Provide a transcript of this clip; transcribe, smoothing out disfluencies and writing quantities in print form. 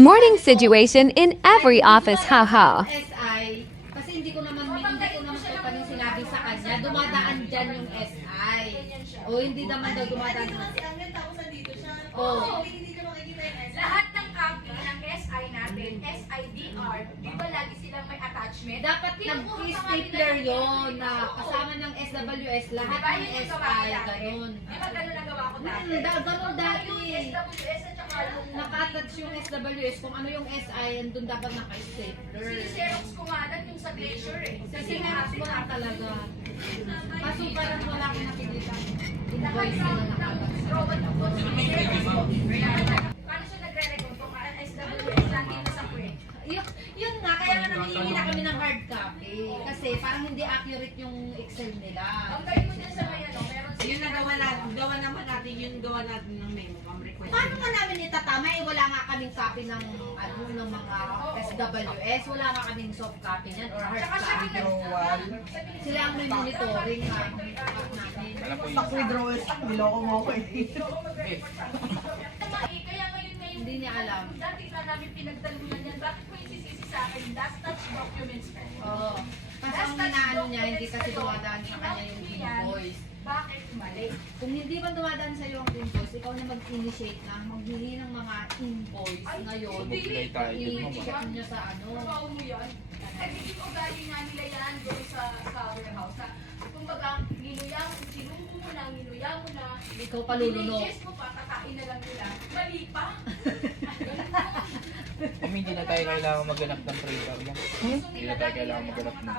Morning situation in every office, haha. SI, kasi hindi ko naman ito pa rin sinabi sa kanya, dumadaan dyan yung SI. O hindi naman daw dumadaan. Oh. Lahat ng copy ng SI natin, SIDR, di ba lagi silang may attachment? Dapat nag-stapler yun na kasama ng SWS, lahat ng SI, ganun. Di ba ganun ang gawa ko dati? Ganun dati. Yung SWS at saka yung Naka-attach yung SWS, kung ano yung SI, andun dapat naka-stapler. Xerox ko nga lang yung sa Glacier eh. Kasi meron mo lang talaga. Kaso parang wala akong nakikita. Invoice na nakabagsak. Paano siya nagre-record kung SWS lagi nasa kwek? Yun nga, kaya nga namimili na kami ng hard copy. Kasi parang hindi accurate yung Excel nila. Ang galing mo dyan sa may ano, meron Yun na gawa naman natin, yun gawa natin ng memo, ma'am request. Paano nga namin itatama? Eh, wala nga kaming copy ng, ano, ng mga SWS. Wala nga kaming soft copy niyan or hard copy. Sila ang may monitoring nga natin. Stock withdrawals, niloko mo ako eh. Kaya ngayon Hindi niya alam. dati na namin pinagtalunan yan, bakit mo isisisi sa akin? Last touch documents ka. Oo. Kasi ang inaano niya, hindi kasi dumadaan sa kanya yung invoice. Bakit mali? Kung hindi ba dumadaan sa iyo ang invoice, ikaw na mag-initiate na maghingi ng mga invoice ngayon. I-check niya sa ano. Trabaho mo yan. Eh, hindi ko galing nga nila yan doon sa warehouse. Kumbaga, sinumpo mo na, nginuya mo na. Ikaw palulunok. Yes mo pa, kakain na lang nila. Mali pa. Kung hindi na tayo kailangan maghanap ng printer mo. Hindi na tayo kailangan maghanap ng...